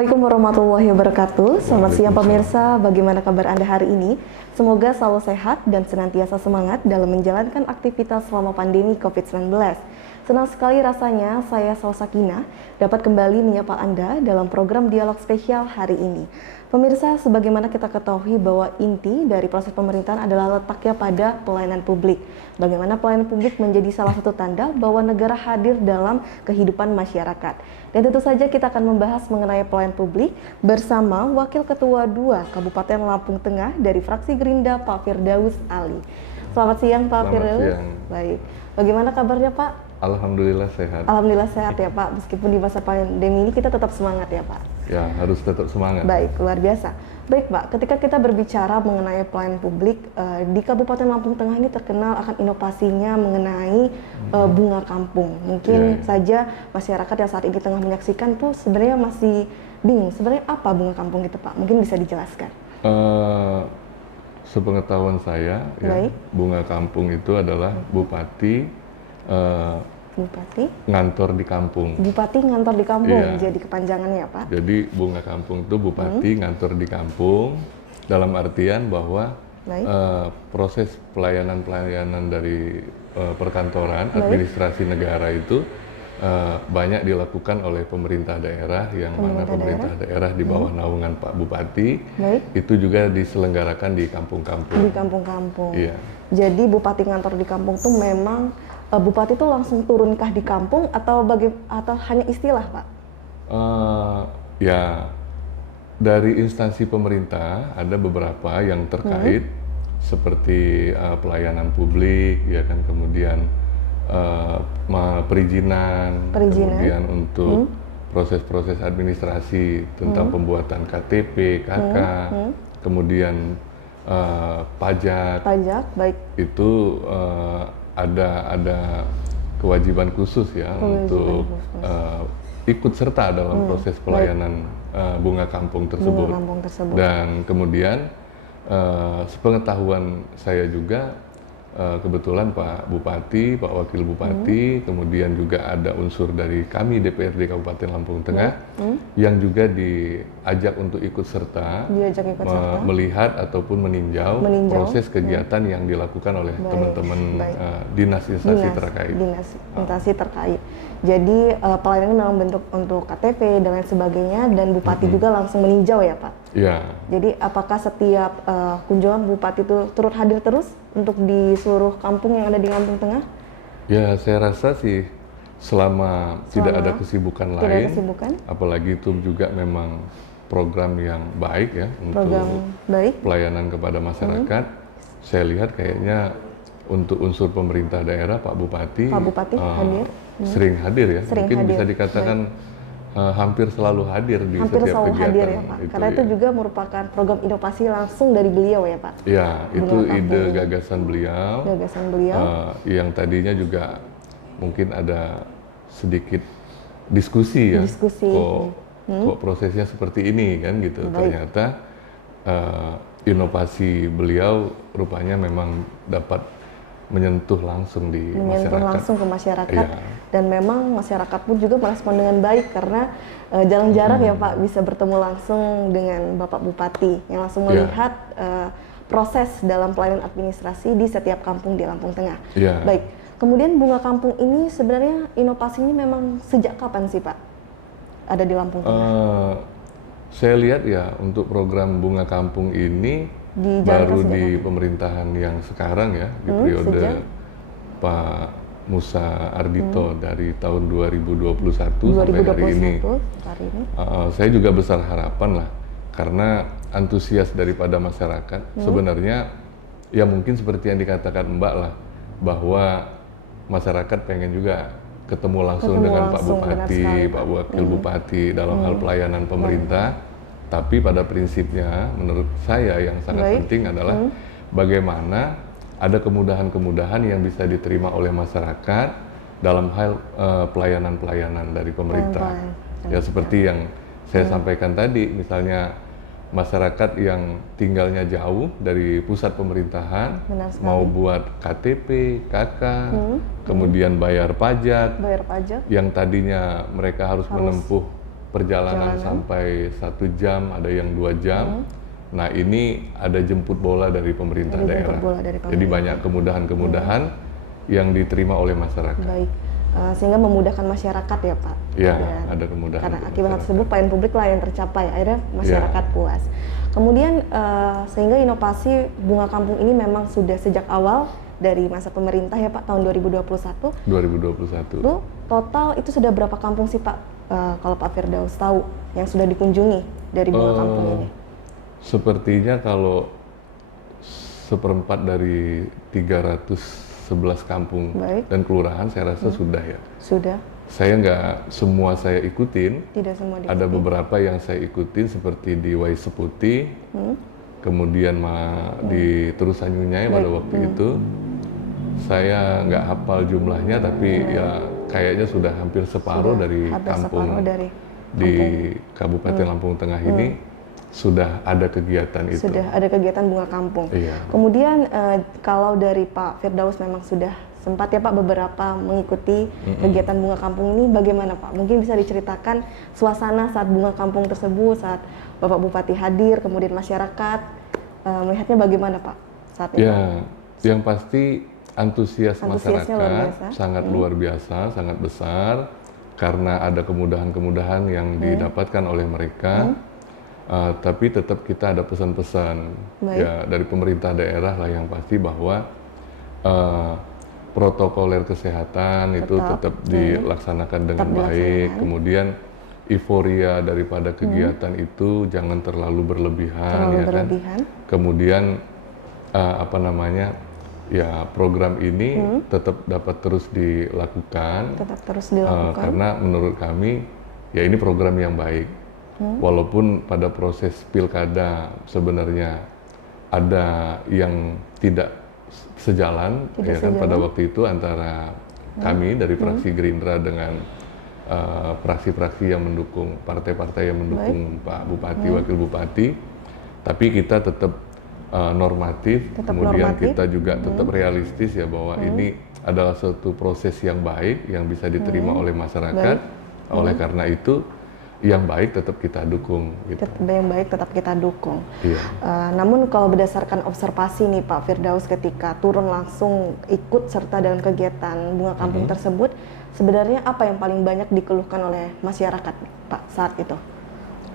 Assalamualaikum warahmatullahi wabarakatuh. Selamat siang pemirsa, bagaimana kabar Anda hari ini? Semoga selalu sehat dan senantiasa semangat dalam menjalankan aktivitas selama pandemi COVID-19. Senang sekali rasanya saya Salsakina dapat kembali menyapa Anda dalam program dialog spesial hari ini. Pemirsa, sebagaimana kita ketahui bahwa inti dari proses pemerintahan adalah letaknya pada pelayanan publik. Bagaimana pelayanan publik menjadi salah satu tanda bahwa negara hadir dalam kehidupan masyarakat. Dan tentu saja kita akan membahas mengenai pelayanan publik bersama Wakil Ketua 2 Kabupaten Lampung Tengah dari fraksi Gerindra, Pak Firdaus Ali. Selamat siang Pak Firdaus. Selamat siang. Baik, bagaimana kabarnya Pak? Alhamdulillah sehat. Alhamdulillah sehat ya Pak, meskipun di masa pandemi ini kita tetap semangat ya Pak. Ya, harus tetap semangat. Baik, luar biasa. Baik Pak, ketika kita berbicara mengenai pelayanan publik, di Kabupaten Lampung Tengah ini terkenal akan inovasinya mengenai bunga kampung. Mungkin saja masyarakat yang saat ini tengah menyaksikan tuh sebenarnya masih bingung, sebenarnya apa bunga kampung itu Pak? Mungkin bisa dijelaskan. Sepengetahuan saya, ya, bunga kampung itu adalah bupati ngantor di kampung. Bupati ngantor di kampung, iya. Jadi kepanjangannya Pak. Jadi bunga kampung itu bupati ngantor di kampung, dalam artian bahwa proses pelayanan dari perkantoran, administrasi negara itu banyak dilakukan oleh pemerintah daerah, yang mana pemerintah daerah di bawah naungan Pak Bupati, itu juga diselenggarakan di kampung-kampung. Di kampung-kampung. Iya. Jadi bupati ngantor di kampung itu memang bupati itu langsung turunkah di kampung atau hanya istilah Pak? Ya, dari instansi pemerintah ada beberapa yang terkait seperti pelayanan publik, ya kan, kemudian perizinan, kemudian untuk proses-proses administrasi tentang pembuatan KTP, KK, kemudian pajak, baik. Itu ada kewajiban khusus ya untuk ikut serta dalam proses pelayanan bunga kampung tersebut. Dan kemudian sepengetahuan saya juga, kebetulan Pak Bupati, Pak Wakil Bupati, kemudian juga ada unsur dari kami DPRD Kabupaten Lampung Tengah yang juga diajak untuk ikut serta, melihat ataupun meninjau proses kegiatan yang dilakukan oleh teman-teman dinas instansi terkait. Dinas instansi terkait. Jadi pelayanan memang bentuk untuk KTP dan lain sebagainya, dan Bupati juga langsung meninjau ya Pak? Ya. Jadi apakah setiap kunjungan Bupati itu turut hadir terus untuk di seluruh kampung yang ada di Lampung Tengah? Ya, saya rasa sih selama tidak ada kesibukan lain, apalagi itu juga memang program yang baik ya untuk pelayanan kepada masyarakat. Saya lihat kayaknya untuk unsur pemerintah daerah, Pak Bupati hadir. Sering hadir ya, mungkin bisa dikatakan hampir selalu hadir di setiap kegiatan. Hadir ya Pak, karena itu juga merupakan program inovasi langsung dari beliau ya Pak? Ya, itu ide gagasan beliau. Yang tadinya juga mungkin ada sedikit diskusi ya. Kok prosesnya seperti ini kan gitu. Ternyata inovasi beliau rupanya memang dapat menyentuh langsung langsung ke masyarakat. Dan memang masyarakat pun juga merespon dengan baik, karena jarang-jarang ya Pak bisa bertemu langsung dengan Bapak Bupati yang langsung melihat proses dalam pelayanan administrasi di setiap kampung di Lampung Tengah. Baik, kemudian bunga kampung ini sebenarnya inovasinya memang sejak kapan sih Pak ada di Lampung Tengah? Saya lihat ya, untuk program bunga kampung ini baru di pemerintahan yang sekarang ya, di periode Pak Musa Ardhito dari tahun 2021 sampai hari ini. Saya juga besar harapan lah, karena antusias daripada masyarakat. Sebenarnya ya mungkin seperti yang dikatakan Mbak lah, bahwa masyarakat pengen juga ketemu langsung dengan Pak Bupati, Pak Wakil Bupati dalam hal pelayanan pemerintah. Tapi pada prinsipnya menurut saya yang sangat penting adalah bagaimana ada kemudahan-kemudahan yang bisa diterima oleh masyarakat dalam hal pelayanan-pelayanan dari pemerintah. Ya seperti yang saya sampaikan tadi, misalnya masyarakat yang tinggalnya jauh dari pusat pemerintahan, mau buat KTP, KK, kemudian bayar pajak, yang tadinya mereka harus menempuh perjalanan sampai 1 jam, ada yang 2 jam. Nah ini ada jemput bola dari pemerintah daerah. Jadi banyak kemudahan-kemudahan yang diterima oleh masyarakat. Baik, sehingga memudahkan masyarakat ya Pak? Ya, ada kemudahan. Karena akibat hal tersebut pelayanan publik lah yang tercapai, akhirnya masyarakat puas. Kemudian sehingga inovasi Bunga Kampung ini memang sudah sejak awal dari masa pemerintah ya Pak, tahun 2021. 2021. Itu total itu sudah berapa kampung sih Pak, kalau Pak Firdaus tahu, yang sudah dikunjungi dari Bunga Kampung ini? Sepertinya kalau 1/4 dari 311 kampung dan kelurahan saya rasa sudah ya. Sudah. Saya nggak semua saya ikutin. Tidak semua diikutin. Ada beberapa yang saya ikutin seperti di Waiseputi, kemudian di Terusanyunyai pada waktu itu. Saya nggak hafal jumlahnya, tapi ya kayaknya sudah hampir separuh dari kampung di Kabupaten Lampung Tengah ini. Sudah ada kegiatan itu. Sudah ada kegiatan Bunga Kampung. Iya. Kemudian kalau dari Pak Firdaus memang sudah sempat ya Pak beberapa mengikuti kegiatan Bunga Kampung ini, bagaimana Pak? Mungkin bisa diceritakan suasana saat Bunga Kampung tersebut, saat Bapak Bupati hadir, kemudian masyarakat melihatnya bagaimana Pak saat itu? Ya, yang pasti antusias masyarakat sangat luar biasa, sangat besar karena ada kemudahan-kemudahan yang didapatkan oleh mereka. Tapi tetap kita ada pesan-pesan ya dari pemerintah daerah lah yang pasti bahwa protokoler kesehatan itu tetap dilaksanakan dengan baik. Kemudian euforia daripada kegiatan itu jangan terlalu berlebihan, ya kan. Kemudian ya program ini tetap dapat terus dilakukan. Karena menurut kami ya ini program yang baik. Walaupun pada proses pilkada sebenarnya ada yang tidak sejalan, pada waktu itu antara kami dari fraksi Gerindra dengan fraksi-fraksi yang mendukung, partai-partai yang mendukung Pak Bupati, Wakil Bupati, tapi kita tetap normatif, kemudian kita juga tetap realistis ya bahwa ini adalah suatu proses yang baik yang bisa diterima oleh masyarakat. Oleh karena itu yang baik tetap kita dukung. Gitu. Yang baik tetap kita dukung. Iya. Namun kalau berdasarkan observasi nih Pak Firdaus ketika turun langsung ikut serta dalam kegiatan Bunga Kampung tersebut, sebenarnya apa yang paling banyak dikeluhkan oleh masyarakat Pak saat itu?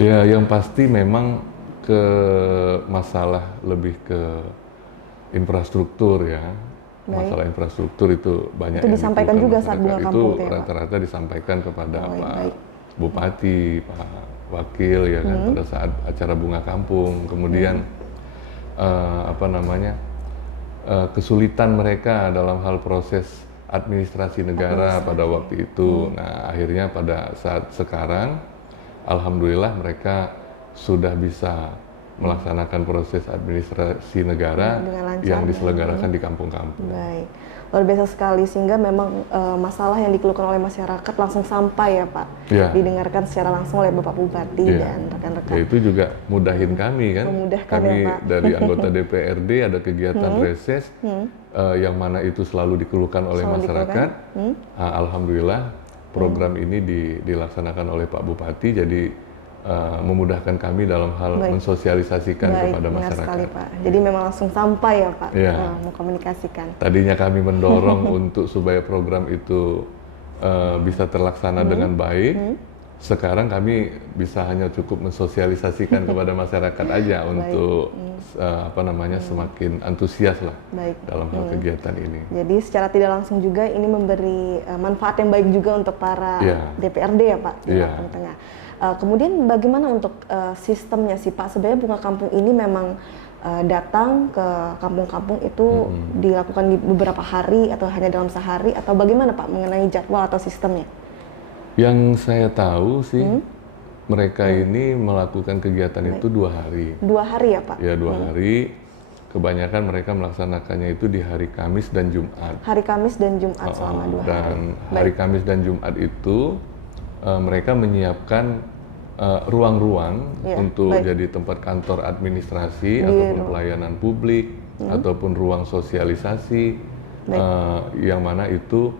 Ya, yang pasti memang masalah lebih ke infrastruktur ya. Masalah infrastruktur itu banyak itu yang disampaikan juga saat Bunga Kampung itu rata-rata disampaikan kepada Pak Bupati, Pak Wakil ya kan pada saat acara Bunga Kampung. Kemudian kesulitan mereka dalam hal proses administrasi negara pada waktu itu. Nah, akhirnya pada saat sekarang alhamdulillah mereka sudah bisa melaksanakan proses administrasi negara yang diselenggarakan di kampung-kampung. Baik. Luar biasa sekali, sehingga memang masalah yang dikeluhkan oleh masyarakat langsung sampai ya Pak, didengarkan secara langsung oleh Bapak Bupati dan rekan-rekan. Ya, itu juga mudahin kami kan, kami ya, Pak. dari anggota DPRD ada kegiatan reses yang mana itu selalu dikeluhkan oleh masyarakat. Alhamdulillah program ini dilaksanakan oleh Pak Bupati, jadi memudahkan kami dalam hal mensosialisasikan kepada masyarakat. Sekali, Pak. Jadi memang langsung sampai ya Pak, mengkomunikasikan. Tadinya kami mendorong untuk supaya program itu bisa terlaksana dengan baik. Sekarang kami bisa hanya cukup mensosialisasikan kepada masyarakat aja untuk semakin antusias lah dalam hal kegiatan ini. Jadi secara tidak langsung juga ini memberi manfaat yang baik juga untuk para DPRD ya Pak di Lampung Tengah. Kemudian bagaimana untuk sistemnya sih Pak? Sebenarnya Bunga Kampung ini memang datang ke kampung-kampung itu dilakukan di beberapa hari atau hanya dalam sehari, atau bagaimana Pak mengenai jadwal atau sistemnya? Yang saya tahu sih mereka ini melakukan kegiatan itu 2 hari. 2 hari ya Pak? Ya 2 hari. Kebanyakan mereka melaksanakannya itu di hari Kamis dan Jumat. Hari Kamis dan Jumat selama 2 hari. Dan hari Kamis dan Jumat itu mereka menyiapkan ruang-ruang untuk jadi tempat kantor administrasi ataupun pelayanan publik ataupun ruang sosialisasi yang mana itu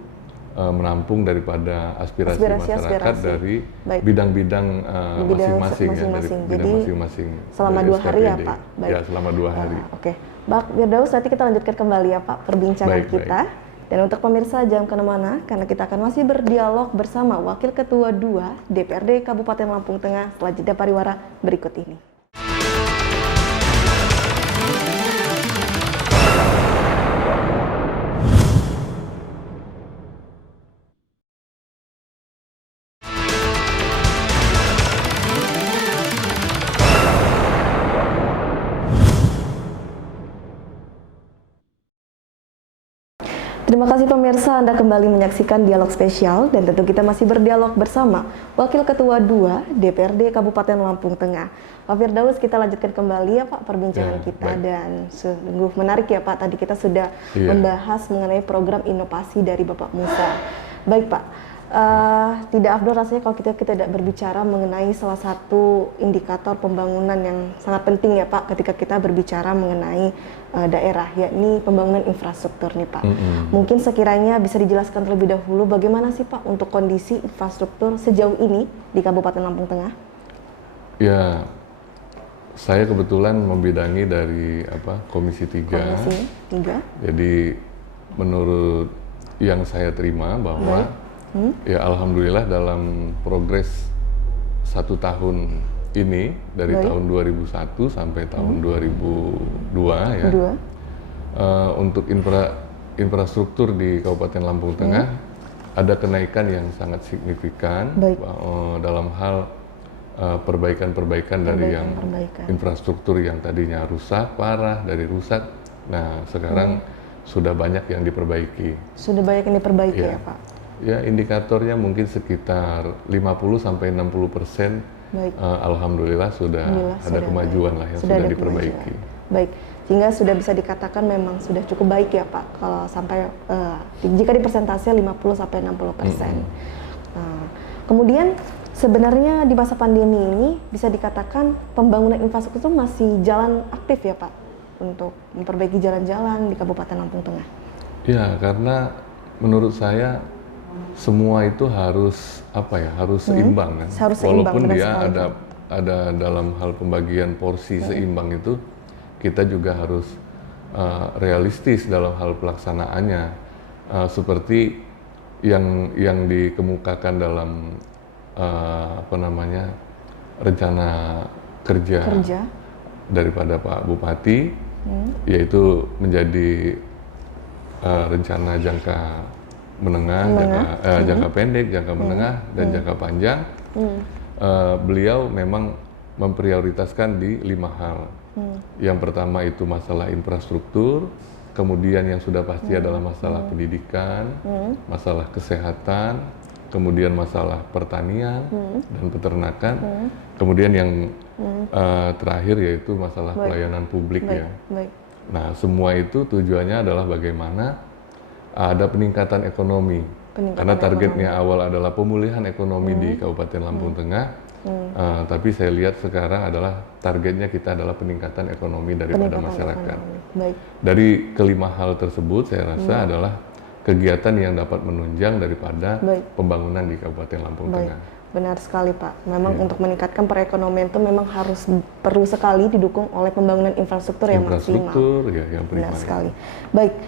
menampung daripada aspirasi masyarakat dari bidang-bidang masing-masing ya, dari bidang masing-masing. Selama 2 hari ya Pak? Baik. Ya, selama 2 hari. Oke. Pak Firdaus, nanti kita lanjutkan kembali ya Pak perbincangan kita. Dan untuk pemirsa jangan kemana-mana, karena kita akan masih berdialog bersama Wakil Ketua 2 DPRD Kabupaten Lampung Tengah setelah jeda pariwara berikut ini. Terima kasih pemirsa, Anda kembali menyaksikan dialog spesial dan tentu kita masih berdialog bersama Wakil Ketua 2 DPRD Kabupaten Lampung Tengah. Pak Firdaus, kita lanjutkan kembali ya Pak perbincangan kita dan sungguh menarik ya Pak, tadi kita sudah membahas mengenai program inovasi dari Bapak Musa. Baik Pak, tidak afdol rasanya kalau kita tidak berbicara mengenai salah satu indikator pembangunan yang sangat penting ya Pak ketika kita berbicara mengenai daerah, yakni pembangunan infrastruktur nih Pak. Mungkin sekiranya bisa dijelaskan terlebih dahulu bagaimana sih Pak untuk kondisi infrastruktur sejauh ini di Kabupaten Lampung Tengah? Ya, saya kebetulan membidangi dari Komisi 3. Komisi 3. Jadi menurut yang saya terima bahwa ya alhamdulillah dalam progres 1 tahun ini dari tahun 2001 sampai tahun 2002 ya, untuk infrastruktur di Kabupaten Lampung Tengah ada kenaikan yang sangat signifikan dalam hal perbaikan-perbaikan dari yang infrastruktur yang tadinya rusak parah, dari rusak, nah sekarang sudah banyak yang diperbaiki. Sudah banyak yang diperbaiki ya Pak? Ya, indikatornya mungkin sekitar 50-60%. Alhamdulillah sudah ada kemajuan lah yang sudah diperbaiki. Baik, sehingga sudah bisa dikatakan memang sudah cukup baik ya Pak kalau sampai jika dipersentasinya 50-60%. Kemudian sebenarnya di masa pandemi ini bisa dikatakan pembangunan infrastruktur masih jalan aktif ya Pak untuk memperbaiki jalan-jalan di Kabupaten Lampung Tengah. Ya, karena menurut saya semua itu harus harus seimbang kan. Harus walaupun seimbang, dia ada dalam hal pembagian porsi seimbang itu, kita juga harus realistis dalam hal pelaksanaannya, seperti yang dikemukakan dalam rencana kerja daripada Pak Bupati, yaitu menjadi rencana jangka menengah, jangka pendek, jangka menengah, dan jangka panjang. Beliau memang memprioritaskan di 5 hal. Yang pertama itu masalah infrastruktur, kemudian yang sudah pasti adalah masalah pendidikan, masalah kesehatan, kemudian masalah pertanian dan peternakan, kemudian yang terakhir yaitu masalah pelayanan publik ya. Nah, semua itu tujuannya adalah bagaimana ada peningkatan ekonomi, karena targetnya awal adalah pemulihan ekonomi di Kabupaten Lampung Tengah, tapi saya lihat sekarang adalah targetnya kita adalah peningkatan ekonomi daripada masyarakat. Dari kelima hal tersebut saya rasa adalah kegiatan yang dapat menunjang daripada pembangunan di Kabupaten Lampung Tengah. Benar sekali Pak, memang untuk meningkatkan perekonomian itu memang perlu sekali didukung oleh pembangunan infrastruktur yang maksimal. Yang benar sekali. Baik,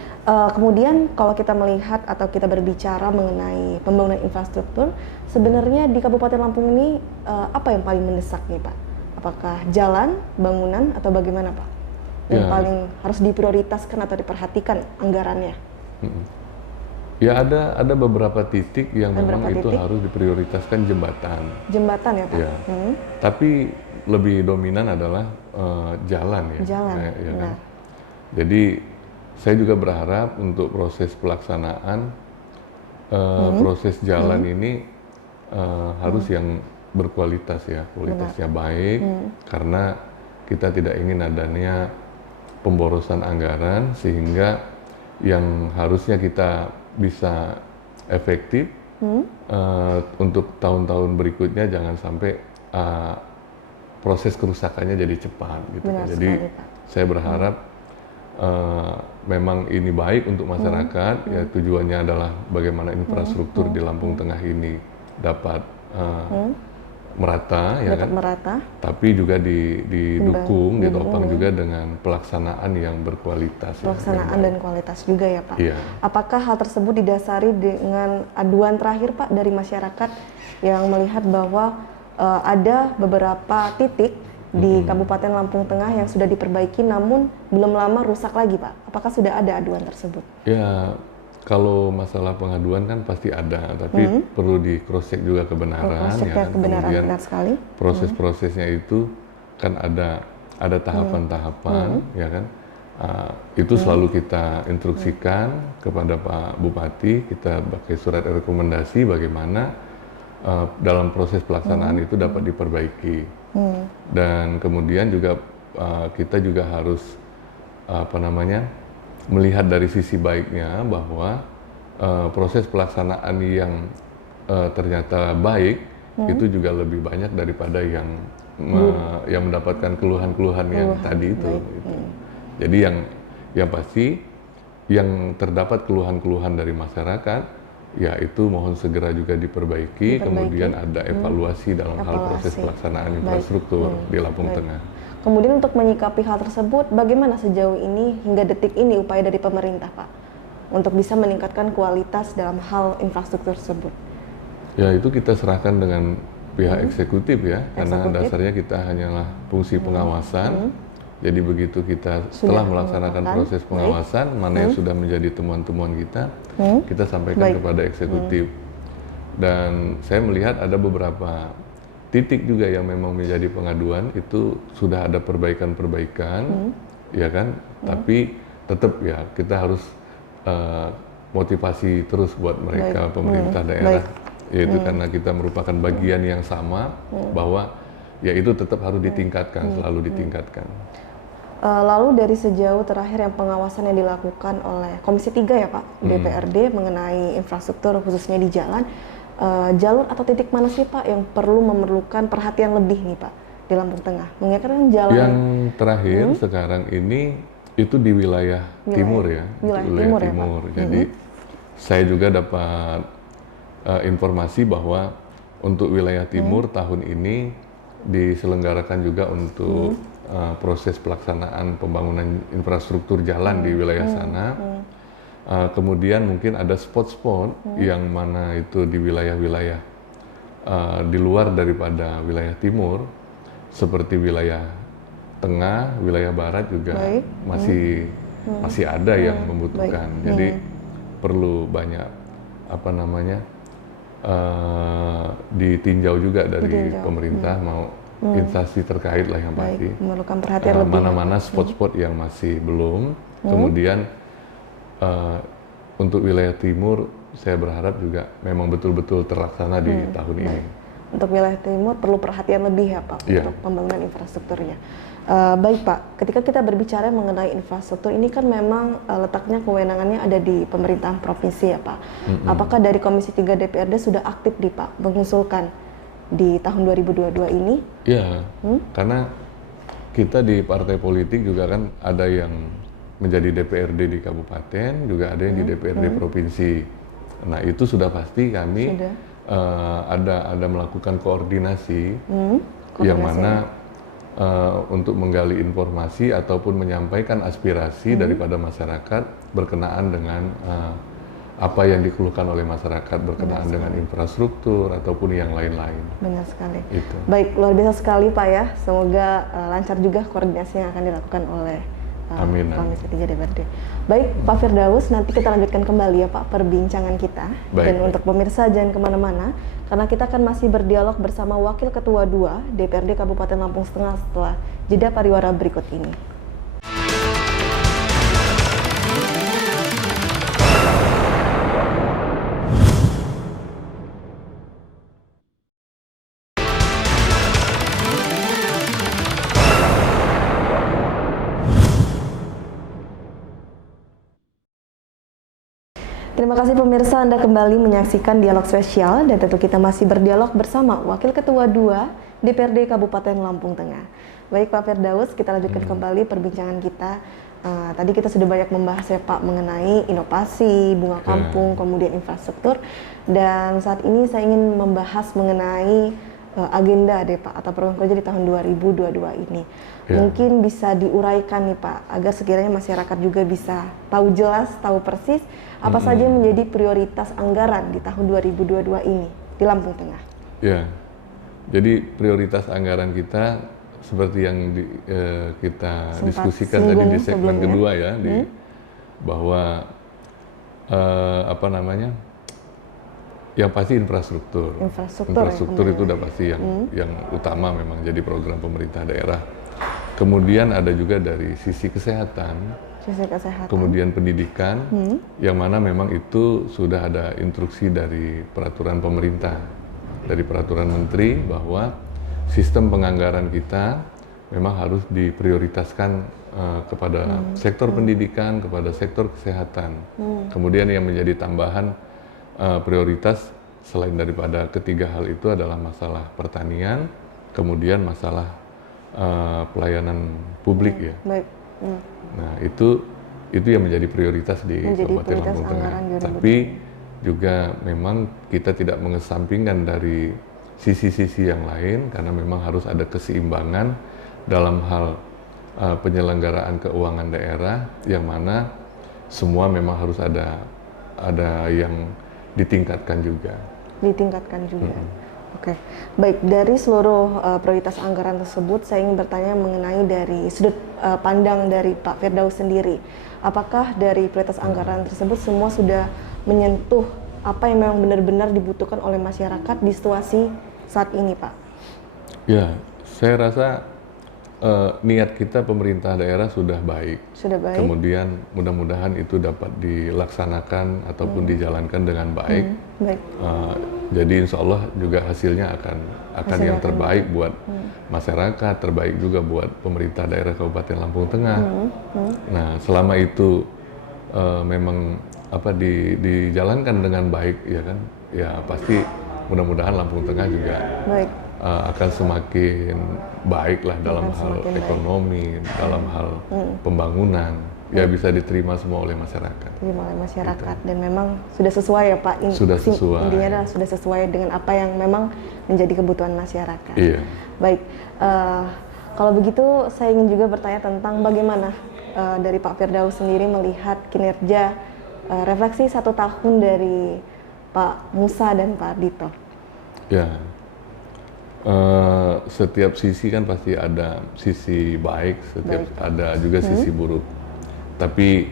kemudian kalau kita melihat atau kita berbicara mengenai pembangunan infrastruktur, sebenarnya di Kabupaten Lampung ini apa yang paling mendesak nih Pak? Apakah jalan, bangunan, atau bagaimana Pak? Yang paling harus diprioritaskan atau diperhatikan anggarannya? Ya, ada beberapa titik yang memang itu harus diprioritaskan jembatan. Jembatan ya Pak? Ya. Tapi lebih dominan adalah jalan ya. Jalan, kan? Jadi saya juga berharap untuk proses pelaksanaan proses jalan ini harus yang berkualitas ya, kualitasnya baik, karena kita tidak ingin adanya pemborosan anggaran sehingga yang harusnya kita bisa efektif untuk tahun-tahun berikutnya jangan sampai proses kerusakannya jadi cepat gitu. Jadi saya berharap memang ini baik untuk masyarakat, ya tujuannya adalah bagaimana infrastruktur di Lampung Tengah ini dapat merata, ya kan? Merata. Tapi juga didukung, ditopang juga dengan pelaksanaan yang berkualitas. Pelaksanaan dan kualitas juga ya Pak. Iya. Apakah hal tersebut didasari dengan aduan terakhir Pak dari masyarakat yang melihat bahwa ada beberapa titik di Kabupaten Lampung Tengah yang sudah diperbaiki namun belum lama rusak lagi Pak? Apakah sudah ada aduan tersebut? Ya, kalau masalah pengaduan kan pasti ada, tapi perlu di cross check juga kebenaran, ya kan? Kebenaran, Kemudian benar sekali. proses-prosesnya itu kan ada tahapan-tahapan, ya kan? Itu selalu kita instruksikan kepada Pak Bupati, kita pakai surat rekomendasi bagaimana dalam proses pelaksanaan itu dapat diperbaiki. Dan kemudian juga kita juga harus melihat dari sisi baiknya bahwa proses pelaksanaan yang ternyata baik itu juga lebih banyak daripada yang mendapatkan keluhan-keluhan yang tadi itu. Gitu. Jadi yang pasti yang terdapat keluhan-keluhan dari masyarakat, ya itu mohon segera juga diperbaiki. Kemudian ada evaluasi dalam hal proses pelaksanaan infrastruktur di Lampung Tengah. Kemudian untuk menyikapi hal tersebut, bagaimana sejauh ini hingga detik ini upaya dari pemerintah Pak untuk bisa meningkatkan kualitas dalam hal infrastruktur tersebut? Ya itu kita serahkan dengan pihak eksekutif ya, karena dasarnya kita hanyalah fungsi pengawasan. Jadi begitu kita setelah melaksanakan proses pengawasan, mana yang sudah menjadi temuan-temuan kita sampaikan kepada eksekutif. Dan saya melihat ada beberapa titik juga yang memang menjadi pengaduan, itu sudah ada perbaikan-perbaikan, ya kan? Tapi tetap ya kita harus motivasi terus buat mereka pemerintah daerah, yaitu karena kita merupakan bagian yang sama, bahwa ya itu tetap harus ditingkatkan, selalu ditingkatkan. Lalu dari sejauh terakhir yang pengawasan yang dilakukan oleh Komisi 3 ya Pak, DPRD mengenai infrastruktur khususnya di jalan, jalur atau titik mana sih Pak yang memerlukan perhatian lebih nih Pak di Lampung Tengah? Mengingatkan jalan yang terakhir sekarang ini itu di wilayah timur ya, wilayah timur. Ya, jadi saya juga dapat informasi bahwa untuk wilayah timur tahun ini diselenggarakan juga untuk proses pelaksanaan pembangunan infrastruktur jalan di wilayah sana. Kemudian mungkin ada spot-spot yang mana itu di wilayah-wilayah di luar daripada wilayah timur, seperti wilayah tengah, wilayah barat juga masih ada yang membutuhkan. Jadi perlu banyak ditinjau juga dari pemerintah, mau instansi terkait lah yang pasti. Memerlukan perhatian lebih. Mana-mana spot-spot yang masih belum. Kemudian untuk wilayah timur, saya berharap juga memang betul-betul terlaksana di tahun ini. Untuk wilayah timur perlu perhatian lebih ya Pak untuk pembangunan infrastrukturnya. Baik Pak, ketika kita berbicara mengenai infrastruktur ini kan memang letaknya kewenangannya ada di pemerintahan provinsi ya Pak. Apakah dari Komisi 3 DPRD sudah aktif di Pak mengusulkan di tahun 2022 ini? Iya, karena kita di partai politik juga kan ada yang menjadi DPRD di kabupaten, juga ada yang di DPRD provinsi. Nah itu sudah pasti kami ada melakukan koordinasi, yang mana untuk menggali informasi ataupun menyampaikan aspirasi daripada masyarakat berkenaan dengan apa yang dikeluhkan oleh masyarakat berkenaan dengan infrastruktur ataupun yang lain-lain. Benar sekali. Itu. Baik, luar biasa sekali Pak ya. Semoga lancar juga koordinasi yang akan dilakukan oleh Komisi 3 DPRD. Baik, Pak Firdaus, nanti kita lanjutkan kembali ya Pak perbincangan kita. Dan untuk pemirsa jangan kemana-mana, karena kita akan masih berdialog bersama Wakil Ketua 2 DPRD Kabupaten Lampung Tengah setelah jeda pariwara berikut ini. Terima kasih pemirsa, Anda kembali menyaksikan dialog spesial dan tentu kita masih berdialog bersama Wakil Ketua 2 DPRD Kabupaten Lampung Tengah. Baik Pak Firdaus, kita lanjutkan kembali perbincangan kita. Tadi kita sudah banyak membahas ya Pak mengenai inovasi, bunga kampung, kemudian infrastruktur. Dan saat ini saya ingin membahas mengenai agenda deh Pak atau program kerja di tahun 2022 ini. Mungkin bisa diuraikan nih Pak agar sekiranya masyarakat juga bisa tahu jelas, tahu persis apa saja yang menjadi prioritas anggaran di tahun 2022 ini di Lampung Tengah. Ya, jadi prioritas anggaran kita seperti yang kita diskusikan tadi di segmen kedua ya, bahwa yang pasti infrastruktur. Infrastruktur itu udah pasti yang utama memang jadi program pemerintah daerah. Kemudian ada juga dari sisi kesehatan, kemudian pendidikan, yang mana memang itu sudah ada instruksi dari peraturan pemerintah, dari peraturan menteri bahwa sistem penganggaran kita memang harus diprioritaskan kepada sektor pendidikan, kepada sektor kesehatan. Kemudian yang menjadi tambahan prioritas selain daripada ketiga hal itu adalah masalah pertanian, kemudian masalah pelayanan publik ya. Nah itu yang menjadi prioritas di Kabupaten Lampung Tengah. Tapi juga memang kita tidak mengesampingkan dari sisi-sisi yang lain karena memang harus ada keseimbangan dalam hal penyelenggaraan keuangan daerah yang mana semua memang harus ada yang ditingkatkan juga. Oke, baik, dari seluruh prioritas anggaran tersebut saya ingin bertanya mengenai dari sudut pandang dari Pak Firdaus sendiri. Apakah dari prioritas anggaran tersebut semua sudah menyentuh apa yang memang benar-benar dibutuhkan oleh masyarakat di situasi saat ini, Pak? Ya, saya rasa niat kita pemerintah daerah sudah baik. Kemudian mudah-mudahan itu dapat dilaksanakan ataupun dijalankan dengan baik. Jadi insya Allah juga hasilnya akan yang terbaik buat masyarakat, terbaik juga buat pemerintah daerah Kabupaten Lampung Tengah. Nah, selama itu memang dijalankan dengan baik, ya kan? Ya pasti mudah-mudahan Lampung Tengah juga akan semakin baik lah dalam hal ekonomi, dalam hal pembangunan, ya bisa diterima semua oleh masyarakat. Dan memang sudah sesuai ya Pak. Sudah sesuai. Intinya adalah sudah sesuai dengan apa yang memang menjadi kebutuhan masyarakat. Iya. Baik, kalau begitu saya ingin juga bertanya tentang bagaimana dari Pak Firdaus sendiri melihat kinerja refleksi 1 tahun dari Pak Musa dan Pak Ardhito. Ya. Setiap sisi kan pasti ada sisi baik, ada juga sisi buruk. Tapi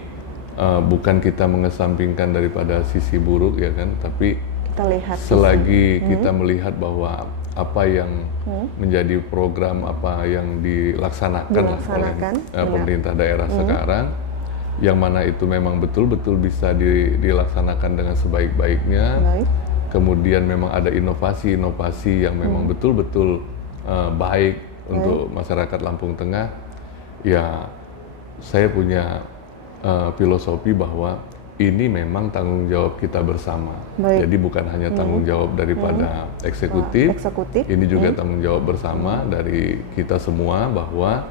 bukan kita mengesampingkan daripada sisi buruk ya kan, tapi kita lihat selagi kita melihat bahwa apa yang menjadi program, apa yang dilaksanakan oleh pemerintah daerah sekarang, yang mana itu memang betul-betul bisa dilaksanakan dengan sebaik-baiknya. Kemudian memang ada inovasi-inovasi yang memang betul-betul baik untuk masyarakat Lampung Tengah. Ya, saya punya filosofi bahwa ini memang tanggung jawab kita bersama. Jadi bukan hanya tanggung jawab daripada eksekutif, ini juga tanggung jawab bersama dari kita semua bahwa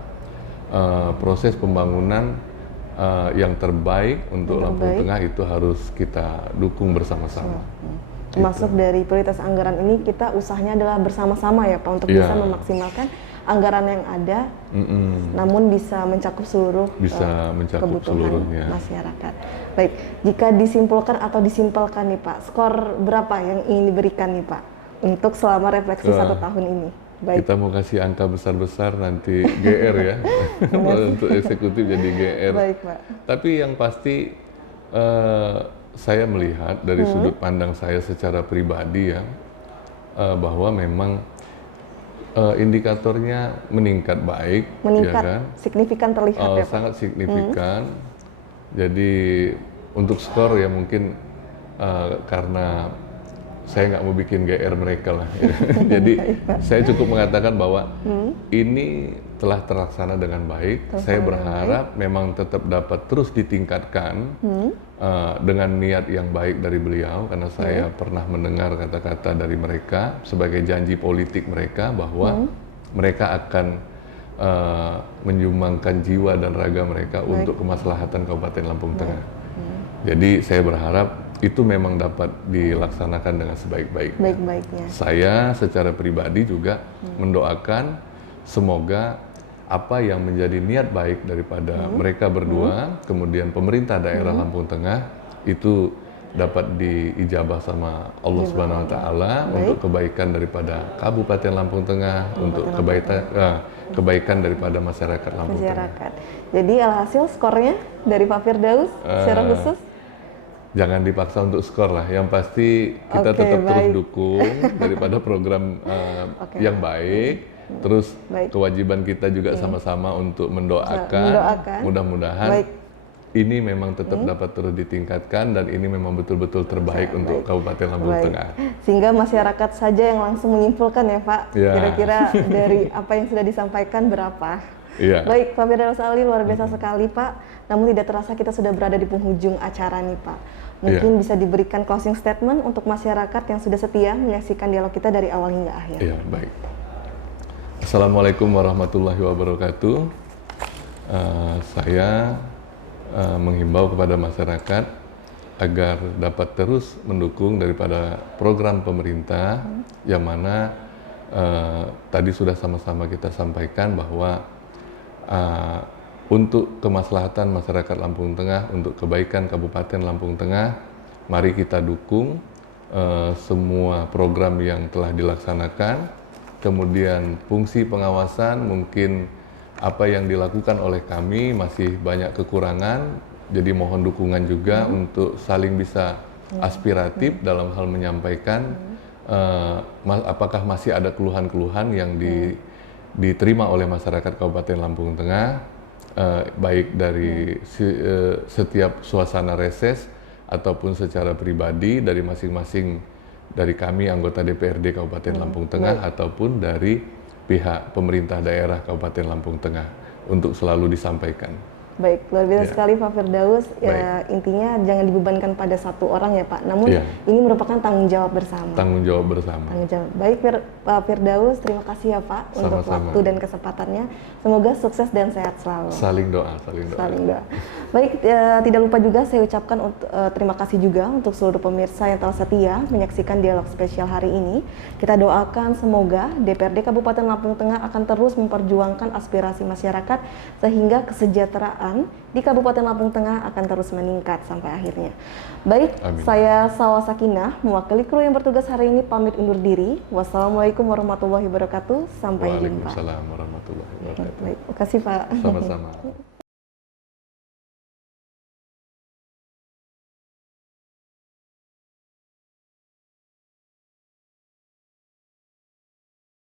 proses pembangunan yang terbaik untuk Lampung Tengah itu harus kita dukung bersama-sama. Termasuk dari prioritas anggaran ini kita usahanya adalah bersama-sama ya Pak untuk bisa memaksimalkan anggaran yang ada, namun bisa mencakup seluruh kebutuhan masyarakat. Baik, jika disimpulkan atau disimpelkan nih Pak, skor berapa yang ingin diberikan nih Pak untuk selama refleksi 1 tahun ini? Baik. Kita mau kasih angka besar-besar nanti GR ya, untuk eksekutif jadi GR. Baik Pak. Tapi yang pasti saya melihat dari sudut pandang saya secara pribadi ya, bahwa memang indikatornya meningkat baik, ya kan? Signifikan terlihat ya Pak? Sangat signifikan. Jadi untuk skor ya mungkin karena saya nggak mau bikin GR mereka lah. Jadi saya cukup mengatakan bahwa ini telah terlaksana dengan baik. Saya berharap memang tetap dapat terus ditingkatkan dengan niat yang baik dari beliau, karena saya pernah mendengar kata-kata dari mereka sebagai janji politik mereka bahwa mereka akan menyumbangkan jiwa dan raga mereka untuk kemaslahatan Kabupaten Lampung Tengah. Jadi saya berharap itu memang dapat dilaksanakan dengan sebaik-baiknya. Saya secara pribadi juga mendoakan semoga apa yang menjadi niat baik daripada mereka berdua, kemudian pemerintah daerah Lampung Tengah itu dapat diijabah sama Allah Subhanahu wa taala untuk kebaikan daripada Kabupaten Lampung Tengah, untuk kebaikan daripada masyarakat Lampung Tengah. Jadi alhasil skornya dari Pak Firdaus secara khusus? Jangan dipaksa untuk skor lah, yang pasti kita tetap terus dukung daripada program yang baik. Terus kewajiban kita juga sama-sama untuk mendoakan. Mudah-mudahan ini memang tetap dapat terus ditingkatkan dan ini memang betul-betul terbaik untuk Kabupaten Lampung Tengah. Sehingga masyarakat saja yang langsung menyimpulkan ya Pak, kira-kira dari apa yang sudah disampaikan berapa. Baik, Pak Firdaus Ali, luar biasa sekali Pak. Namun tidak terasa kita sudah berada di penghujung acara nih Pak. Mungkin bisa diberikan closing statement untuk masyarakat yang sudah setia menyaksikan dialog kita dari awal hingga akhir. Iya, baik. Assalamualaikum warahmatullahi wabarakatuh. Saya menghimbau kepada masyarakat agar dapat terus mendukung daripada program pemerintah yang mana tadi sudah sama-sama kita sampaikan bahwa untuk kemaslahatan masyarakat Lampung Tengah, untuk kebaikan Kabupaten Lampung Tengah, mari kita dukung semua program yang telah dilaksanakan. Kemudian fungsi pengawasan, mungkin apa yang dilakukan oleh kami masih banyak kekurangan, jadi mohon dukungan juga untuk saling bisa aspiratif dalam hal menyampaikan apakah masih ada keluhan-keluhan yang diterima oleh masyarakat Kabupaten Lampung Tengah, baik dari setiap suasana reses ataupun secara pribadi dari masing-masing dari kami anggota DPRD Kabupaten Lampung Tengah ataupun dari pihak pemerintah daerah Kabupaten Lampung Tengah untuk selalu disampaikan. Baik, luar biasa sekali Pak Firdaus. Ya, intinya jangan dibebankan pada satu orang ya Pak, namun ini merupakan tanggung jawab bersama. Tanggung jawab bersama. Baik Pak Firdaus, terima kasih ya Pak untuk waktu dan kesempatannya. Semoga sukses dan sehat selalu. Saling doa. Baik, tidak lupa juga saya ucapkan terima kasih juga untuk seluruh pemirsa yang telah setia menyaksikan dialog spesial hari ini. Kita doakan semoga DPRD Kabupaten Lampung Tengah akan terus memperjuangkan aspirasi masyarakat sehingga kesejahteraan di Kabupaten Lampung Tengah akan terus meningkat sampai akhirnya. Baik, saya Salwa Sakinah, mewakili kru yang bertugas hari ini pamit undur diri. Wassalamualaikum warahmatullahi wabarakatuh. Sampai jumpa. Waalaikumsalam warahmatullahi wabarakatuh. Baik, terima kasih Pak. Sama-sama.